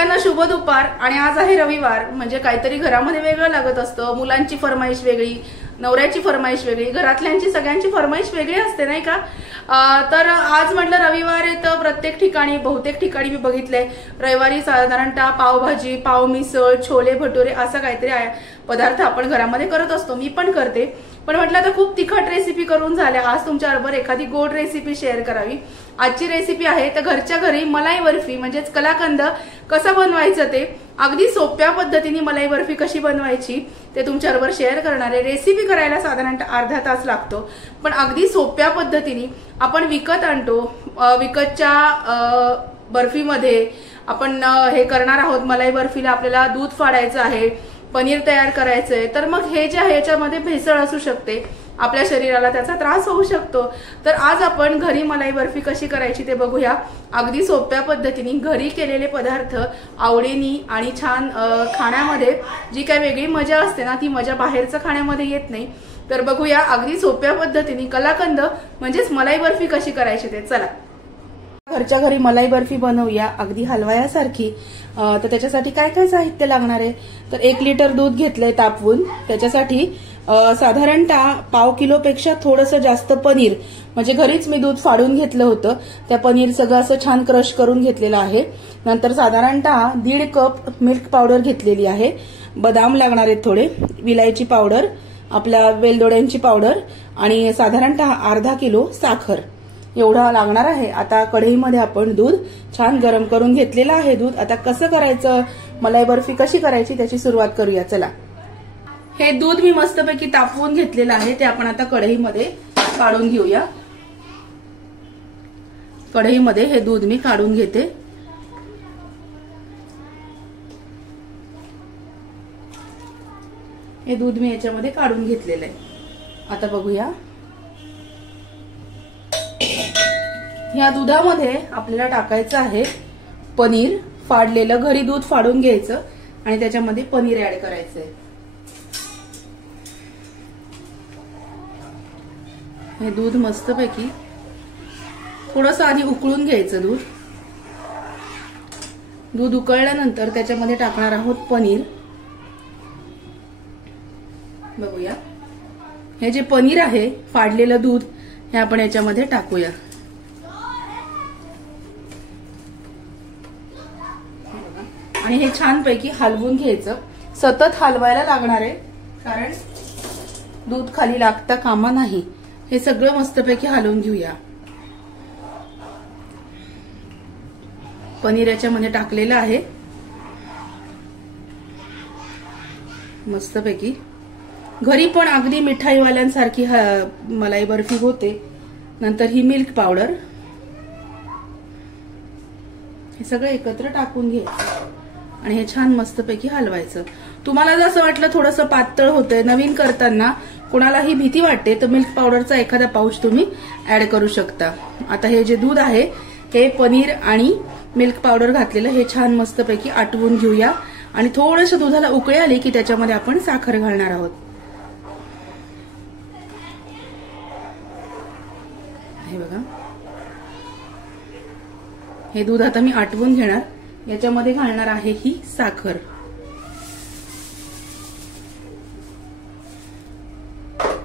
सगळ्यांना शुभ दुपार। आणि आज आहे रविवार, म्हणजे काहीतरी घरामध्ये वेगळं लागत असतं। मुलांची फरमाईश वेगळी, नवऱ्याची फरमाईश वेगळी, घरातल्यांची सगळ्यांची फरमाईश वेगळी असते नाही का। तर आज म्हटलं रविवार आहे तर प्रत्येक ठिकाणी बहुतेक ठिकाणी मी बघितलंय रविवारी साधारणतः पावभाजी, पाव मिसळ, छोले भटुरे असं काहीतरी पदार्थ आपण घरामध्ये करत असतो। मी पण करते, पण म्हटलं आता खूप तिखट रेसिपी करून झाल्या, आज तुमच्याबरोबर एखादी गोड रेसिपी शेअर करावी। आजची रेसिपी आहे तर घरच्या घरी मलाई बर्फी म्हणजेच कलाकंद कसं बनवायचं ते अगदी सोप्या पद्धतीने मलाई बर्फी कशी बनवायची ते तुमच्याबरोबर शेअर करणार आहे। रेसिपी करायला साधारणतः अर्धा तास लागतो, पण अगदी सोप्या पद्धतीने आपण विकत आणतो। विकतच्या बर्फीमध्ये आपण हे करणार आहोत। मलाई बर्फीला आपल्याला दूध फाडायचं आहे, पनीर तयार करायचंय, तर मग हे जे आहे याच्यामध्ये भेसळ असू शकते, आपल्या शरीराला त्याचा त्रास होऊ शकतो। तर आज आपण घरी मलाई बर्फी कशी करायची ते बघूया। अगदी सोप्या पद्धतीने घरी केलेले पदार्थ आवडीने आणि छान खाण्यामध्ये जी काही वेगळी मजा असते ना ती मजा बाहेरचं खाण्यामध्ये येत नाही। तर बघूया अगदी सोप्या पद्धतीने कलाकंद म्हणजेच मलाई बर्फी कशी करायची ते। चला घरच्या घरी मलाई बर्फी बनवूया अगदी हलवायासारखी। तर त्याच्यासाठी काय काय साहित्य लागणार आहे तर 1 लिटर दूध घेतलंय तापवून, त्याच्यासाठी साधारणतः पाव किलोपेक्षा थोडंसं जास्त पनीर, म्हणजे घरीच मी दूध फाडून घेतलं होतं, त्या पनीर सगळं असं छान क्रश करून घेतलेलं आहे। नंतर साधारणतः 1.5 कप मिल्क पावडर घेतलेली आहे, बदाम लागणार आहेत थोडे, विलायची पावडर, आपल्या वेलदोड्यांची पावडर आणि साधारणतः अर्धा किलो साखर एवढा लागणार आहे। आता कढईमध्ये आपण दूध छान गरम करून घेतलेलं आहे। दूध आता कसं करायचं, मलाई बर्फी कशी करायची त्याची सुरुवात करूया। चला हे दूध मी मस्तपैकी तापवून घेतलेलं आहे, ते आपण आता कढईमध्ये काढून घेऊया। कढईमध्ये हे दूध मी काढून घेते। हे दूध मी याच्यामध्ये काढून घेतलेलं आहे। आता बघूया या दुधामध्ये आपल्याला टाकायचं आहे पनीर फाडलेलं, घरी दूध फाडून घ्यायचं आणि त्याच्यामध्ये पनीर ऍड करायचंय। हे दूध मस्तपैकी थोडंसं आधी उकळून घ्यायचं दूध। दूध उकळल्यानंतर त्याच्यामध्ये टाकणार आहोत पनीर। बघूया हे जे पनीर आहे फाडलेलं दूध हे आपण याच्यामध्ये टाकूया। आणि हे छानपैकी हलवून घ्यायचं, सतत हलवायला लागणार आहे कारण दूध खाली लागता कामा नाही। हे सगळं मस्तपैकी हलवून घेऊया। पनीर याच्यामध्ये टाकलेलं आहे मस्तपैकी। घरी पण अगदी मिठाईवाल्यांसारखी मलाई बर्फी होते। नंतर ही मिल्क पावडर, हे सगळं एकत्र टाकून घ्यायचं आणि हे छान मस्तपैकी हलवायचं। तुम्हाला जर असं वाटलं थोडंसं पातळ होतंय, नवीन करताना कोणालाही भीती वाटते, तर मिल्क पावडरचा एखादा पाऊच तुम्ही ऍड करू शकता। आता हे जे दूध आहे हे पनीर आणि मिल्क पावडर घातलेलं हे छान मस्तपैकी आटवून घेऊया आणि थोडंसं दुधाला उकळी आली की त्याच्यामध्ये आपण साखर घालणार आहोत। हे बघा हे दूध आता मी आटवून घेणार, याच्यामध्ये घालणार आहे ही साखर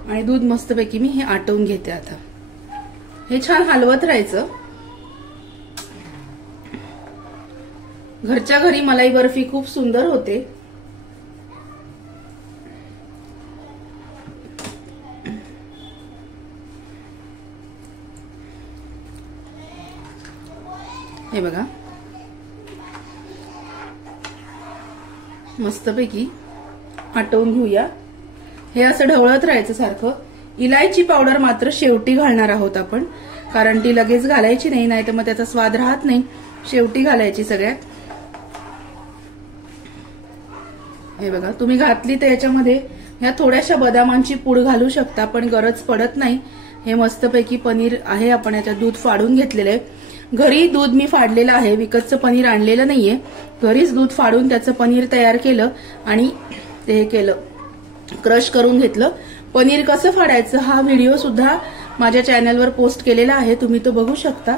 आणि दूध मस्तपैकी मी हे आटवून घेते। आता हे छान हलवत राहायचं। घरच्या घरी मलाई बर्फी खूप सुंदर होते। हे बघा मस्तपैकी आटवून घेऊया। हे असं ढवळत राहायचं सारखं। इलायची पावडर मात्र शेवटी घालणार आहोत आपण, कारण ती लगेच घालायची नाही, नाहीतर मग त्याचा स्वाद राहत नाही, शेवटी घालायची सगळ्यात। हे बघा तुम्ही घातली तर याच्यामध्ये ह्या थोड्याशा बदामांची पूड घालू शकता, पण गरज पडत नाही। हे मस्तपैकी पनीर आहे आपण याच्यात दूध फाडून घेतलेलं आहे। घरी दूध मी फाडलेलं आहे, विकतचं पनीर आणलेलं नाहीये, घरीच दूध फाडून त्याचं पनीर तयार केलं आणि ते हे केलं, क्रश करून घेतलं। पनीर कसं फाडायचं हा व्हिडिओ सुद्धा माझ्या चॅनलवर पोस्ट केलेला आहे, तुम्ही तो बघू शकता।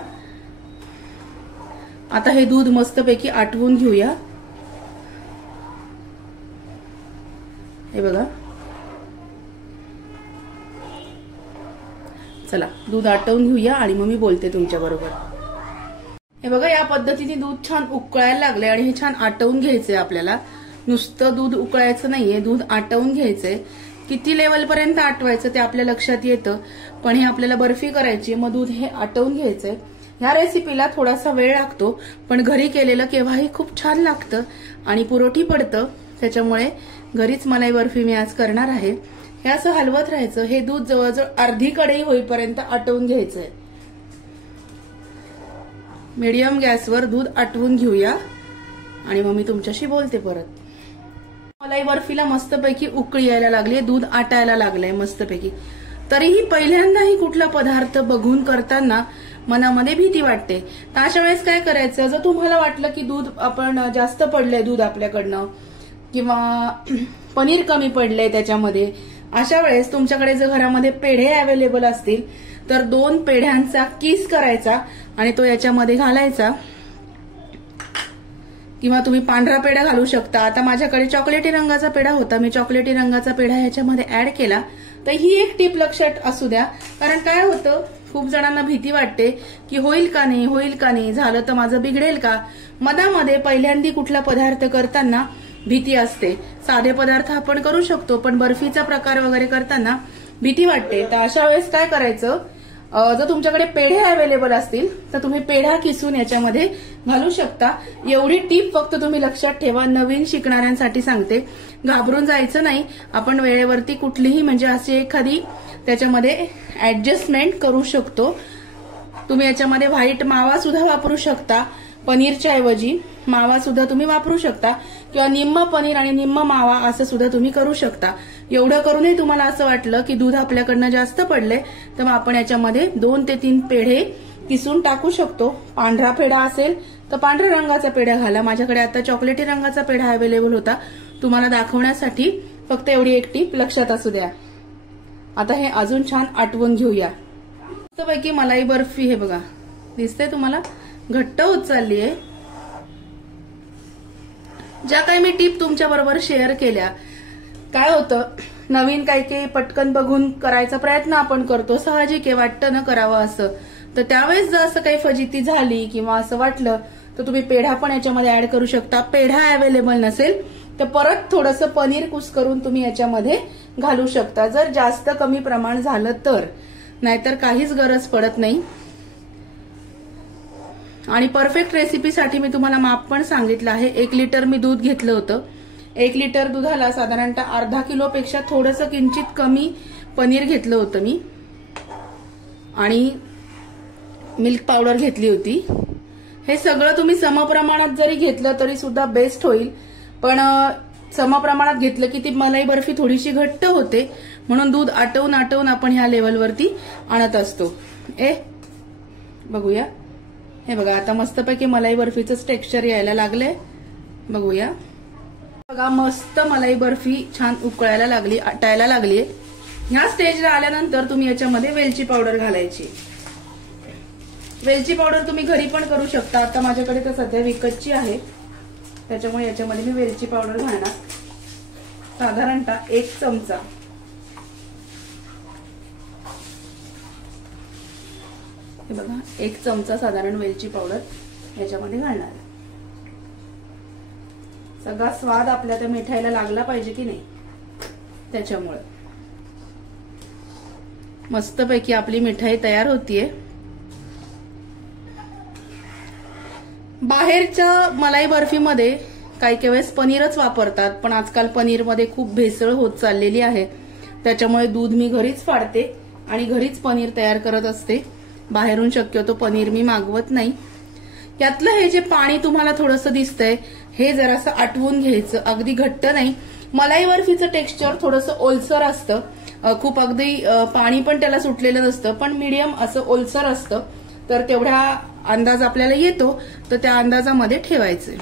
आता हे दूध मस्तपैकी आटवून घेऊया। हे बघा, चला दूध आटवून घेऊया आणि मग मी बोलते तुमच्या बरोबर. हे बघा, या पद्धतीने दूध छान उकळायला लागले आणि हे छान आटवून घ्यायचंय आपल्याला. नुसतं दूध उकळायचं नाहीये, दूध आटवून घ्यायचंय. किती लेवलपर्यंत आटवायचं ते आपल्या लक्षात येतं, पण हे आपल्याला बर्फी करायची, मग दूध हे आटवून घ्यायचंय. ह्या रेसिपीला थोडासा वेळ लागतो, पण घरी केलेलं केव्हाही खूप छान लागतं आणि पुरोठी पडतं. त्याच्यामुळे घरीच मलाई बर्फी मी आज करणार आहे. हे असं हलवत राहायचं. हे दूध जवळजवळ अर्धी कढई होईपर्यंत आटवून घ्यायचंय. मीडियम गॅसवर दूध आटवून घेऊया आणि मग मी तुमच्याशी बोलते परत. मलाई बर्फीला मस्तपैकी उकळी यायला लागली, दूध आटायला लागलंय मस्तपैकी. तरीही पहिल्यांदाही कुठला पदार्थ बघून करताना मनामध्ये भीती वाटते. तर अशा वेळेस काय करायचं, जर तुम्हाला वाटलं की दूध आपण जास्त पडलंय दूध आपल्याकडनं किंवा पनीर कमी पडलंय त्याच्यामध्ये, अशा वेळेस तुमच्याकडे जर घरामध्ये पेढे अवेलेबल असतील तर 2 पेढ्यांचा किस करायचा आणि तो याच्यामध्ये घालायचा. किंवा तुम्ही पांढरा पेढा घालू शकता. आता माझ्याकडे चॉकलेटी रंगाचा पेढा होता, मी चॉकलेटी रंगाचा पेढा ह्याच्यामध्ये ऍड केला. तर ही एक टीप लक्षात असू द्या, कारण काय होतं, खूप जणांना भीती वाटते की होईल का नाही, होईल का नाही, झालं तर माझं बिघडेल का. मनामध्ये पहिल्यांदा कुठला पदार्थ करताना भीती असते. साधे पदार्थ आपण करू शकतो, पण बर्फीचा प्रकार वगैरे करताना भीती वाटते. तर अशा वेळेस काय करायचं, जर तुमच्याकडे पेढे अवेलेबल असतील तर तुम्ही पेढा किसून याच्यामध्ये घालू शकता. एवढी टीप फक्त तुम्ही लक्षात ठेवा, नवीन शिकणाऱ्यांसाठी सांगते. घाबरून जायचं नाही. आपण वेळेवरती कुठलीही म्हणजे अशी एखादी त्याच्यामध्ये ऍडजस्टमेंट करू शकतो. तुम्ही याच्यामध्ये व्हाईट मावा सुद्धा वापरू शकता. पनीरच्या ऐवजी मावा सुद्धा तुम्ही वापरू शकता किंवा निम्म पनीर आणि निम्म मावा असं सुद्धा तुम्ही करू शकता. एवढं करूनही तुम्हाला असं वाटलं की दूध आपल्याकडनं जास्त पडले तर मग आपण याच्यामध्ये 2 ते 3 पेढे किसून टाकू शकतो. पांढरा पेढा असेल तर पांढऱ्या रंगाचा पेढा घाला. माझ्याकडे आता चॉकलेटी रंगाचा पेढा अवेलेबल होता, तुम्हाला दाखवण्यासाठी फक्त एवढी एक टीप लक्षात असू द्या. आता हे अजून छान आटवून घेऊया. मस्तपैकी मलाई बर्फी हे बघा दिसते तुम्हाला, घट्ट होत चालली आहे. ज्या काही मी टीप तुमच्या बरोबर शेअर केल्या, काय होतं, नवीन काही पटकन बघून करायचा प्रयत्न आपण करतो, साहजिक आहे, वाटतं ना करावं असं. तर त्यावेळेस जर असं काही फजिती झाली किंवा असं वाटलं तर तुम्ही पेढा पण याच्यामध्ये ऍड करू शकता. पेढा अवेलेबल नसेल तर परत थोडंसं पनीर कुस्करून तुम्ही याच्यामध्ये घालू शकता, जर जास्त कमी प्रमाण झालं तर. नाहीतर काहीच गरज पडत नाही. आणि परफेक्ट रेसिपीसाठी मी तुम्हाला माप पण सांगितलं आहे. 1 लिटर मी दूध घेतलं होतं. 1 लिटर दुधाला साधारणतः अर्धा किलोपेक्षा थोडंसं किंचित कमी पनीर घेतलं होतं मी आणि मिल्क पावडर घेतली होती. हे सगळं तुम्ही समप्रमाणात जरी घेतलं तरी सुद्धा बेस्ट होईल, पण समप्रमाणात घेतलं की ती मलाई बर्फी थोडीशी घट्ट होते, म्हणून दूध आटवून आटवून आपण ह्या लेवलवरती आणत असतो. बघूया, हे बघा आता मस्तपैकी मलाई बर्फीचं टेक्स्चर यायला लागलंय. बघूया, बघा मस्त मलाई बर्फी छान उकळायला लागली, आटायला लागली. ह्या स्टेजला आल्यानंतर तुम्ही याच्यामध्ये वेलची पावडर घालायची. वेलची पावडर तुम्ही घरी पण करू शकता. आता माझ्याकडे तर सध्या विकतची आहे, त्याच्यामुळे याच्यामध्ये मी वेलची पावडर घालणार. साधारणतः 1 चमचा. हे बघा 1 चमचा साधारण वेलची पावडर याच्यामध्ये घालणार. सगळा स्वाद आपल्या त्या मिठाईला लागला पाहिजे की नाही, त्याच्यामुळे मस्तपैकी आपली मिठाई तयार होतीये. बाहेरच्या मलाई बर्फीमध्ये काही वेळेस पनीरच वापरतात, पण आजकाल पनीरमध्ये खूप भेसळ होत चाललेली आहे. त्याच्यामुळे दूध मी घरीच फाडते आणि घरीच पनीर तयार करत असते. बाहेरून शक्यतो पनीर मी मागवत नाही. यातलं हे जे पाणी तुम्हाला थोडंसं दिसतंय हे जरासं आटवून घ्यायचं, अगदी घट्ट नाही. मलाई बर्फीचं टेक्स्चर थोडंसं ओलसर असतं, खूप अगदी पाणी पण त्याला सुटलेलं नसतं, पण मीडियम असं ओलसर असतं. तर तेवढा अंदाज आपल्याला येतो, तर त्या अंदाजामध्ये ठेवायचे.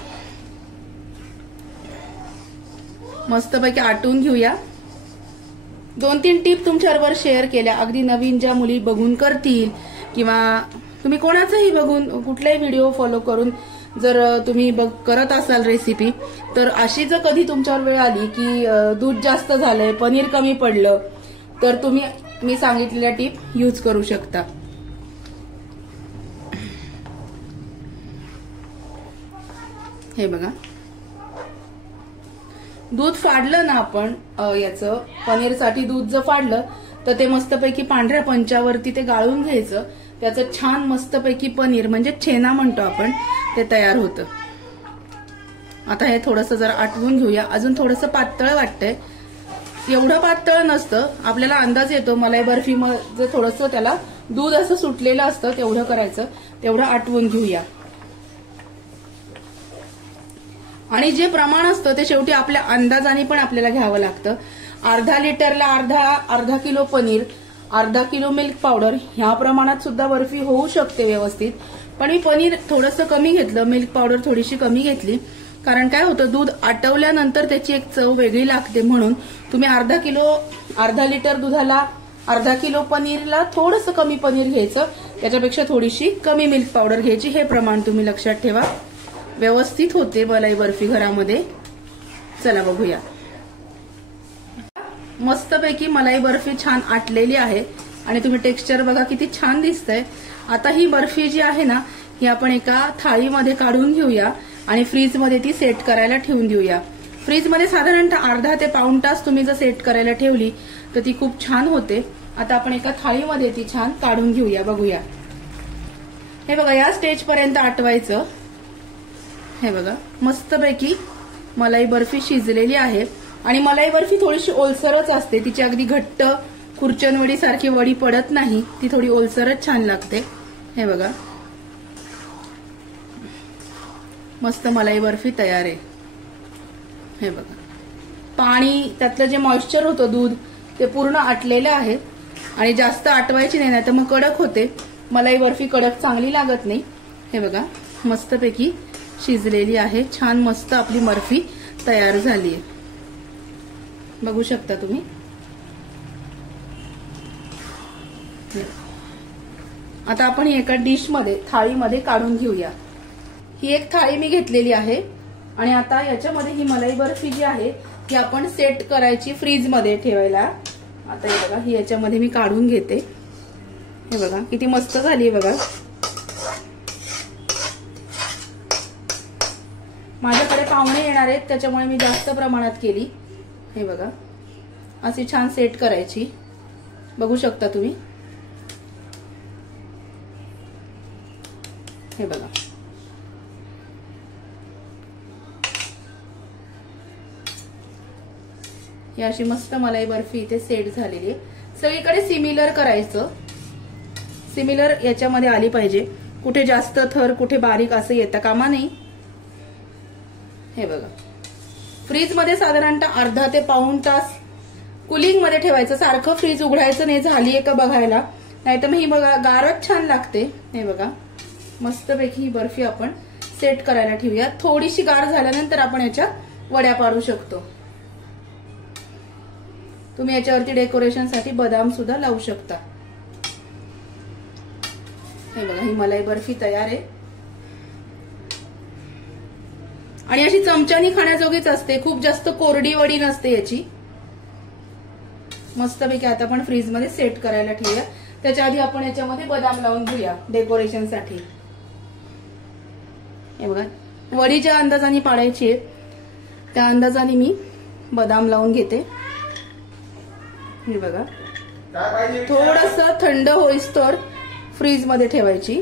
मस्तपैकी आटवून घेऊया. 2-3 टीप तुमच्याबरोबर शेअर केल्या, अगदी नवीन ज्या मुली बघून करतील किंवा तुम्ही कोणाचाही बघून कुठलाही व्हिडिओ फॉलो करून जर तुम्ही करत असाल रेसिपी, तर अशी जर कधी तुमच्यावर वेळ आली की दूध जास्त झालंय, पनीर कमी पडलं, तर तुम्ही मी सांगितलेल्या टिप यूज करू शकता. हे बघा, दूध फाडलं ना आपण, याचं पनीरसाठी दूध जर फाडलं तर ते मस्तपैकी पांढऱ्या पंचावरती ते गाळून घ्यायचं. त्याचं छान मस्तपैकी पनीर म्हणजे छेना म्हणतो आपण, ते तयार होतं. आता हे थोडंसं जरा आटवून घेऊया. अजून थोडंसं पातळ वाटतंय, एवढं पातळ नसतं. आपल्याला अंदाज येतो मलाई बर्फी मध्ये थोडंसं त्याला दूध असं सुटलेलं असतं, तेवढं करायचं. तेवढं आटवून घेऊया. आणि जे प्रमाण असतं ते शेवटी आपल्या अंदाजाने पण आपल्याला घ्यावं लागतं. अर्धा लिटरला अर्धा किलो पनीर, अर्धा किलो मिल्क पावडर, ह्या प्रमाणात सुद्धा बर्फी होऊ शकते व्यवस्थित. पण मी पनीर थोडंसं कमी घेतलं, मिल्क पावडर थोडीशी कमी घेतली. कारण काय होतं, दूध आटवल्यानंतर त्याची एक चव वेगळी लागते. म्हणून तुम्ही अर्धा लिटर दुधाला अर्धा किलो पनीरला थोडंसं कमी पनीर घ्यायचं, त्याच्यापेक्षा थोडीशी कमी मिल्क पावडर घ्यायची. हे प्रमाण तुम्ही लक्षात ठेवा. व्यवस्थित होते मलाई बर्फी घरामध्ये. चला बघूया. मस्तपैकी मलाई बर्फी छान आटलेली आहे आणि तुम्ही टेक्स्चर बघा किती छान दिसतंय. आता ही बर्फी जी आहे ना, ही आपण एका थाळीमध्ये काढून घेऊया आणि फ्रीजमध्ये ती सेट करायला ठेवून देऊया. फ्रीजमध्ये साधारणतः अर्धा ते पाऊण तास तुम्ही जर सेट करायला ठेवली तर ती खूप छान होते. आता आपण एका थाळीमध्ये ती छान काढून घेऊया. बघूया. हे बघा, या स्टेजपर्यंत आटवायचं. हे बघा, मस्तपैकी मलाई बर्फी शिजलेली आहे. आणि मलाई बर्फी थोडीशी ओलसरच असते, तिची अगदी घट्ट खुर्चनवडी सारखी वडी पडत नाही, ती थोडी ओलसरच छान लागते. हे बघा, मस्त मलाई बर्फी तयार आहे. हे बघा, पाणी त्यातलं जे मॉइश्चर होतं, दूध ते पूर्ण आटलेलं आहे. आणि जास्त आटवायची नाही तर मग कडक होते. मलाई बर्फी कडक चांगली लागत नाही. हे बघा, मस्तपैकी शिजलेली आहे. छान मस्त आपली बर्फी तयार झाली आहे. बघू शकता तुम्ही. आता आपण ही एका डिशमध्ये थाळीमध्ये काढून घेऊया. ही एक थाळी मी घेतलेली आहे आणि आता याच्यामध्ये ही मलाई बर्फी जी आहे ती आपण सेट करायची फ्रीजमध्ये ठेवायला. आता हे बघा, ही याच्यामध्ये मी काढून घेते. हे बघा किती मस्त झाली आहे. बघा, माझ्याकडे पाहुणे येणार आहेत त्याच्यामुळे मी जास्त प्रमाणात केली. हे बघा, अशी छान सेट करायची. बघू शकता तुम्ही. हे बघा, ही अशी मस्त मलाई बर्फी इथे सेट झालेली आहे. सगळीकडे सिमिलर करायचं. सिमिलर याच्यामध्ये आली पाहिजे. कुठे जास्त थर कुठे बारीक असं येता कामा नाही. हे बघा, फ्रीजमध्ये साधारणतः अर्धा ते पाऊण तास कुलिंग मध्ये ठेवायचं. सारखं फ्रीज उघडायचं नाही, झाली आहे का बघायला, नाहीतर मग ही बघा गारच छान लागते. हे बघा, मस्तपैकी ही बर्फी आपण सेट करायला ठेवूया. थोडीशी गार झाल्यानंतर आपण याच्या वड्या पाडू शकतो. तुम्ही याच्यावरती डेकोरेशनसाठी बदाम सुद्धा लावू शकता. हे बघा, ही मलाई बर्फी तयार आहे. आणि अशी चमच्यानी खाण्याजोगीच असते, खूप जास्त कोरडी वडी नसते याची. मस्तपैकी आता आपण फ्रीजमध्ये सेट करायला ठेवूया. त्याच्या आधी आपण याच्यामध्ये बदाम लावून घेऊया डेकोरेशनसाठी. हे बघा, वडी ज्या अंदाजाने पाडायची आहे त्या अंदाजाने मी बदाम लावून घेते. हे बघा, थोडंसं थंड होईस्तोवर फ्रीजमध्ये ठेवायची.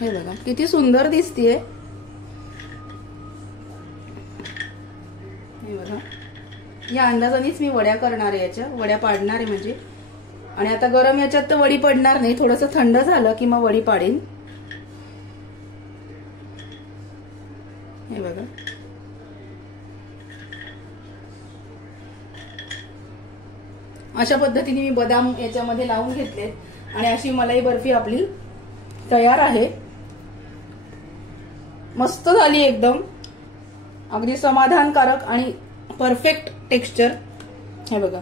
हे बघा किती सुंदर दिसतीये. हे बघा, या अंदाजानेच मी वड्या करणार आहे, याच्या वड्या पाडणार आहे म्हणजे. आणि आता गरम याच्यात तर वडी पडणार नाही, थोडंसं थंड झालं की मग वडी पाडेन. हे बघा, अशा पद्धतीने मी बदाम याच्यामध्ये लावून घेतले आणि अशी मलाई बर्फी आपली तयार आहे. मस्त झाली एकदम, अगदी समाधानकारक आणि परफेक्ट टेक्स्चर. हे बघा,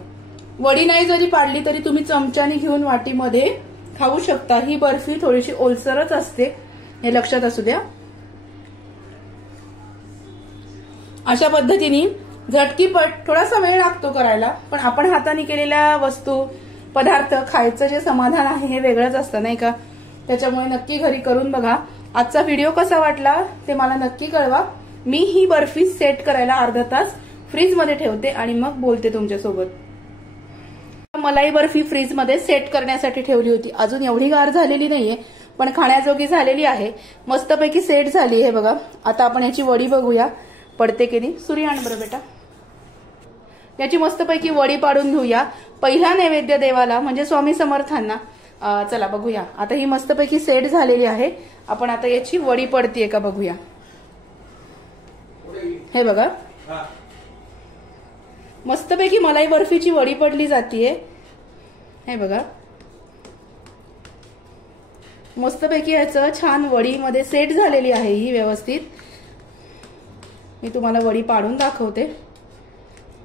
वडी नाही जरी पाडली तरी तुम्ही चमच्याने घेऊन वाटीमध्ये खाऊ शकता. ही बर्फी थोडीशी ओलसरच असते, हे लक्षात असू द्या. अशा पद्धतीने झटकीपट थोडासा वेळ लागतो करायला, पण आपण हाताने केलेल्या वस्तू पदार्थ खायचं जे समाधान आहे हे वेगळंच असतं नाही का. त्याच्यामुळे नक्की घरी करून बघा. आजचा व्हिडिओ कसा वाटला ते मला नक्की कळवा. मी ही बर्फी सेट करायला अर्धा तास फ्रीज मध्ये ठेवते आणि मग बोलते तुमच्यासोबत. मलाई बर्फी फ्रीज मध्ये सेट करण्यासाठी ठेवली होती. अजून एवढी गार झालेली नाहीये, पण खाण्याजोगी झालेली आहे. मस्तपैकी सेट झाली आहे बघा. आता आपण याची वडी बघूया पडते की नाही. सूर्य आण बरं बेटा. याची मस्तपैकी वडी पाडून घेऊया. पहिला नैवेद्य देवाला म्हणजे स्वामी समर्थांना. चला बघूया. आता ही मस्तपैकी सेट झालेली आहे. आपण आता याची वडी पडतीये का बघूया. हे बघा मस्तपैकी मलाई बर्फीची वडी पडली जातीये. हे बघा मस्तपैकी याचं छान वडीमध्ये सेट झालेली आहे ही व्यवस्थित. मी तुम्हाला वडी पाडून दाखवते.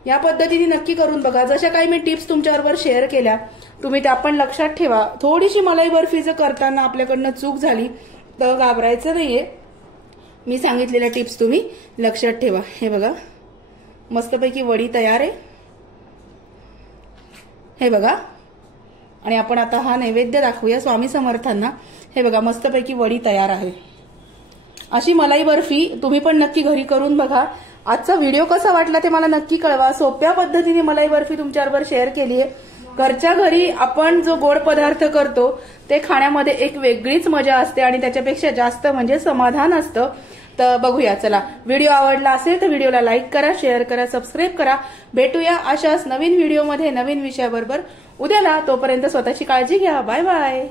या पद्धतीने नक्की करून बघा. जशा काही मी टिप्स तुमच्याबरोबर शेअर केल्या तुम्ही त्या पण लक्षात ठेवा. थोडीशी मलाई बर्फी जर करताना आपल्याकडनं चूक झाली तर घाबरायचं नाहीये. मी सांगितलेल्या टिप्स तुम्ही लक्षात ठेवा. हे बघा मस्तपैकी वडी तयार आहे. हे बघा आणि आपण आता हा नैवेद्य दाखवूया स्वामी समर्थांना. हे बघा मस्तपैकी वडी तयार आहे. अशी मलाई बर्फी तुम्ही पण नक्की घरी करून बघा. आजचा व्हिडिओ कसा वाटला ते मला नक्की कळवा. सोप्या पद्धतीने मलाई बर्फी तुमच्याबरोबर शेअर केली आहे. घरच्या घरी आपण जो गोड पदार्थ करतो ते खाण्यामध्ये एक वेगळीच मजा असते आणि त्याच्यापेक्षा जास्त म्हणजे समाधान असतं. तर बघूया. चला व्हिडिओ आवडला असेल तर व्हिडिओला लाईक करा, शेअर करा, सबस्क्राईब करा. भेटूया अशाच नवीन व्हिडिओमध्ये नवीन विषयाबरोबर उद्याला. तोपर्यंत स्वतःची काळजी घ्या. Bye bye.